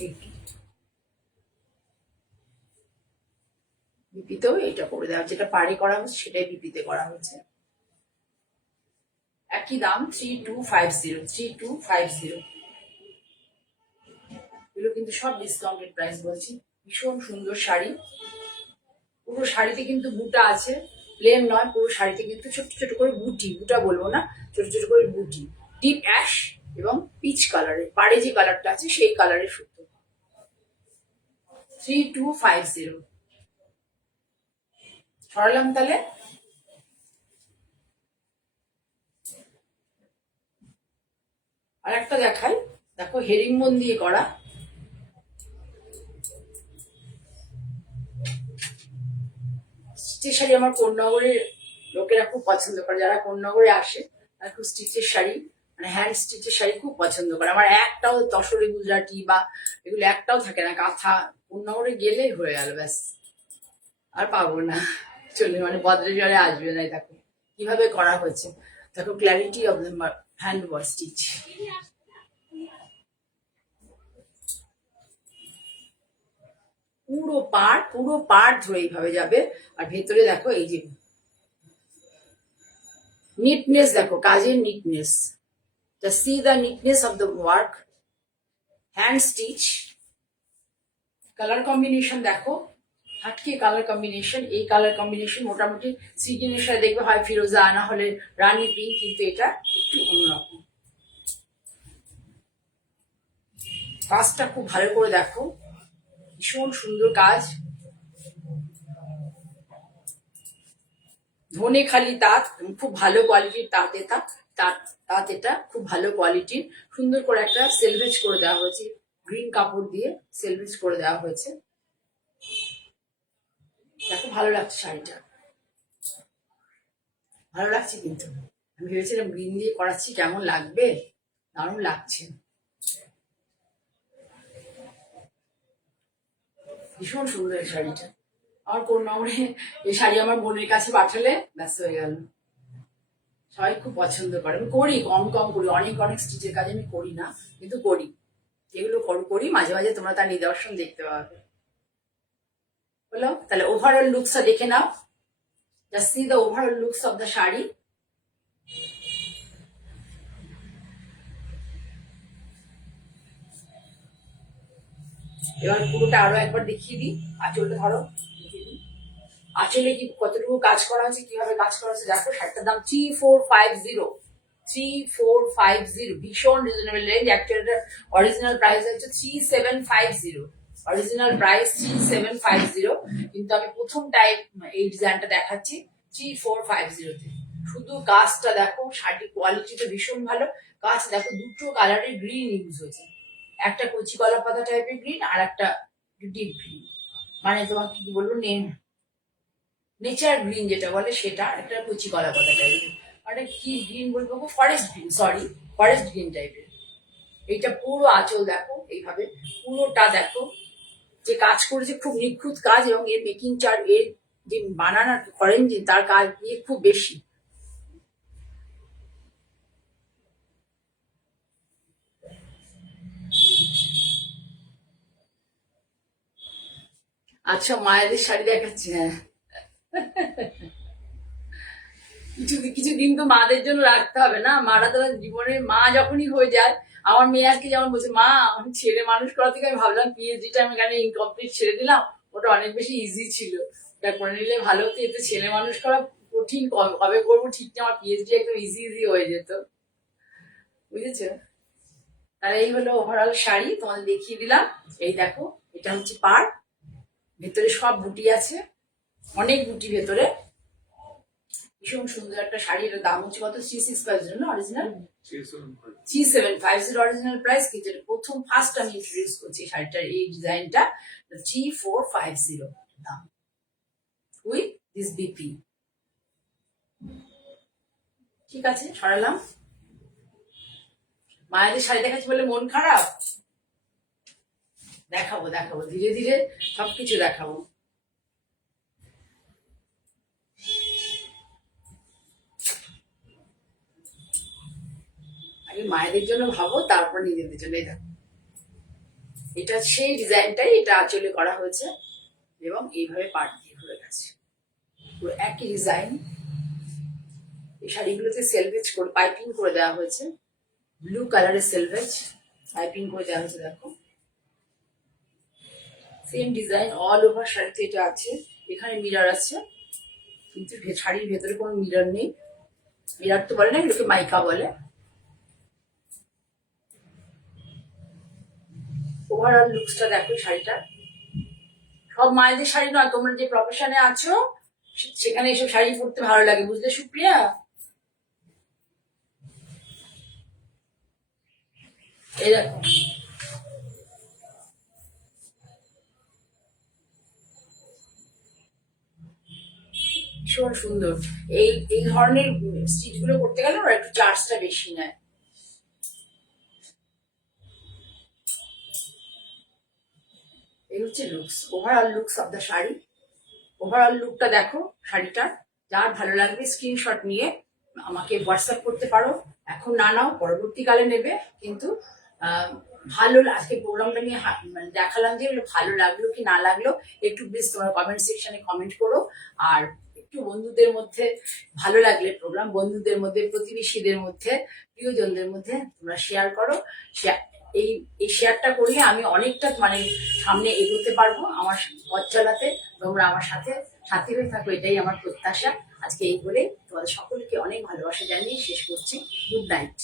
বিপিতেও এটা করে দেওয়া, যেটা পাড়ে করা হচ্ছে সেটাই বিপিতে করা হচ্ছে। একই দাম 3250, 3250। এগুলো কিন্তু সব ডিসকাউন্টেড প্রাইস বলছি। ভীষণ সুন্দর শাড়ি, পুরো শাড়িতে কিন্তু বুটা আছে, প্লেন নয়, পুরো শাড়িতে কিন্তু ছোট ছোট করে বুটি, বুটা বলবো না, ছোট ছোট করে বুটি, ডিপ অ্যাশ এবং পিচ কালারের, পাড়ে যে কালারটা আছে সেই কালারের সুতো। 3250 সরালাম তাহলে। আর একটা দেখাই, দেখো হেরিংবোন দিয়ে করা, স্টিচের শাড়ি আমার কোন্নগরের লোকেরা খুব পছন্দ করে, যারা কোন্নগরে আসে তারা খুব স্টিচের শাড়ি, মানে হ্যান্ড স্টিচের শাড়ি খুব পছন্দ করে। আমার একটাও তসরে গুজরাটি বা এগুলো একটাও থাকে না, কাঁথা কোন্নগরে গেলেই হয়ে গেল ব্যাস, আর পাবো না, চলে মানে বদলে জলে আসবে না। দেখো কিভাবে করা হয়েছে, দেখো clarity of the hand work stitch. পুরো পাড় ধরে এইভাবে যাবে। আর ভেতরে দেখো এই যে নিটনেস, দেখো কাজের নিটনেস, just see the neatness of the work, hand stitch, colour combination দেখো, হাটকে কালার কম্বিনেশন, এই কালার কম্বিনেশন মোটামুটি সিজনের সাথে দেখবে হয় ফিরোজা, না হলে রানী পিঙ্ক, কিন্তু এটা একটু অন্যরকম। কাজটা খুব ভালো করে দেখো, ভীষণ সুন্দর কাজ। ধনেখালি তাঁত, খুব ভালো কোয়ালিটির তাঁত, এটা তাঁত এটা খুব ভালো কোয়ালিটির, সুন্দর করে একটা সেলভেজ করে দেওয়া হয়েছে, গ্রিন কাপড় দিয়ে সেলভেজ করে দেওয়া হয়েছে। দেখো ভালো লাগছে শাড়িটা, ভালো লাগছে কিন্তু। আমি ভেবেছিলাম গ্রিন দিয়ে করাচ্ছি কেমন লাগবে, দারুণ লাগছে, ভীষণ সুন্দর এই শাড়িটা। আমার কোন নম্বরে এই শাড়ি আমার বোনের কাছে পাঠালে ব্যাস হয়ে গেল, সবাই খুব পছন্দ করে। আমি করি কম কম করি, অনেক অনেক স্টিচের কাজ আমি করি না, কিন্তু করি, এগুলো করি মাঝে মাঝে, তোমরা তার নিদর্শন দেখতে পাবে। হলো তাহলে ওভারঅল লুকসটা দেখে নাও, just see the overall looks of the sari. এবার পুরোটা আরো একবার দেখিয়ে দিই, আঁচলটা ধরো, আঁচলে কি কতটুকু কাজ করা হয়েছে, কিভাবে কাজ করা হয়েছে দেখো। শাড়িটার দাম 3450, 3450, ভীষণ reasonable range. Actually original price হচ্ছে 3750, অরিজিনাল প্রাইস 3750, কিন্তু আমি প্রথম টাইপ এই ডিজাইনটা দেখাচ্ছি 3450 তে। শুধু কাজটা দেখো, শাড়ির কোয়ালিটি তো ভীষণ ভালো, কাজ দেখো, দুটো কালারের গ্রিন ইউজ হয়েছে, একটা কচি কলা পাতা টাইপের গ্রিন আর একটা ডিপ গ্রিন, মানে তোমাকে কি বলবো, নেচার গ্রিন যেটা বলে সেটা, একটা কচি কলা পাতা টাইপের, আর কি গ্রিন বলবো, forest green, sorry forest green টাইপের। এইটা পুরো আঁচল দেখো, এইভাবে পুরোটা দেখো যে কাজ করেছে, খুব নিখুঁত কাজ, এবং এর মেকিং চার্জ, এর যে বানানোর করেন যে তার কাজ দিয়ে খুব বেশি। আচ্ছা, মায়েদের শাড়ি দেখাচ্ছি। হ্যাঁ, কিছুদিন তো মাদের জন্য রাখতে হবে না, মারা তো জীবনে মা যখনই হয়ে যায়। আমার মেয়ে আজকে যেমন বলছে, মা আমি ছেলে মানুষ করা থেকে আমি ভাবলাম পিএইচডিটা আমি এখানে ইনকমপ্লিট ছেড়ে দিলাম, ওটা অনেক বেশি ইজি ছিল, ওটা করে নিলে ভালো হতো। এতে ছেলে মানুষ করা কঠিন, কবে করবো ঠিক না, আমার পিএইচডি একদম ইজি ইজি হয়ে যেত, বুঝেছো? তাহলে এই হলো ওভারঅল শাড়ি, তোমাদের দেখিয়ে দিলাম। এই দেখো, এটা হচ্ছে পাড়, ভেতরে সব বুটি আছে, অনেক বুটি ভেতরে, ভীষণ সুন্দর একটা শাড়ি। এটার দাম হচ্ছে কত? 3650 না অরিজিনাল? 3750 original price. কিন্তু প্রথম ফার্স্ট আমি ইন্ট্রোডিউস করছি শাড়িটার এই ডিজাইনটা, 3450 দাম, উইথ দিস বিপি। ঠিক আছে, সরালাম। মায়েদের শাড়ি দেখাচ্ছি বলে মন খারাপ? দেখাবো দেখাবো, ধীরে ধীরে সবকিছু দেখাবো। আগে মায়েদের জন্য ভাবো, তারপর নিজেদের জন্য। দেখো, এটা সেই ডিজাইনটাই, এটা আঁচলে করা হয়েছে এবং এইভাবে পাট দিয়ে ঘুরে গেছে, পুরো একই ডিজাইন। এই শাড়িগুলোতে সেলভেজ করে পাইপিং করে দেওয়া হয়েছে, ব্লু কালারের সেলভেজ পাইপিং করে দেওয়া হয়েছে। দেখো, সেম ডিজাইন অল ওভার শাড়িতে এটা আছে। এখানে মিরর আছে, কিন্তু শাড়ির ভেতরে কোনো মিরর নেই। মিরর তো বলে না, এগুলোকে মাইকা বলে। ওভারঅল লুকসটা দেখো শাড়িটা। সব মায়েদের শাড়ি নয়, তোমরা যে প্রফেশনে আছো সেখানে এসব শাড়ি পরতে ভালো লাগে, বুঝলে সুপ্রিয়া? এই দেখো, ভীষণ সুন্দর। এই এই ধরনের স্টিচ গুলো করতে গেলে ওরা একটু চার্জটা বেশি নেয়। এই হচ্ছে looks, overall looks of the sari. Overall লুকটা দেখো শাড়িটার। যার ভালো লাগবে স্ক্রিনশট নিয়ে আমাকে হোয়াটসঅ্যাপ করতে পারো। এখন না নাও, পরবর্তীকালে নেবে। কিন্তু ভালো, আজকে প্রোগ্রামটা নিয়ে মানে দেখালাম যে ভালো লাগলো কি না লাগলো একটু প্লিজ তোমার কমেন্ট সেকশনে কমেন্ট করো। আর একটু বন্ধুদের মধ্যে, ভালো লাগলে প্রোগ্রাম বন্ধুদের মধ্যে, প্রতিবেশীদের মধ্যে, প্রিয়জনদের মধ্যে তোমরা শেয়ার করো। এই এই শেয়ারটা করলে আমি অনেকটা মানে সামনে এগোতে পারবো আমার পথ চলাতে। তোমরা আমার সাথে সাথী হয়ে থাকো, এটাই আমার প্রত্যাশা। আজকে এই বলে তোমাদের সকলকে অনেক ভালোবাসা জানিয়ে শেষ করছি। Good night.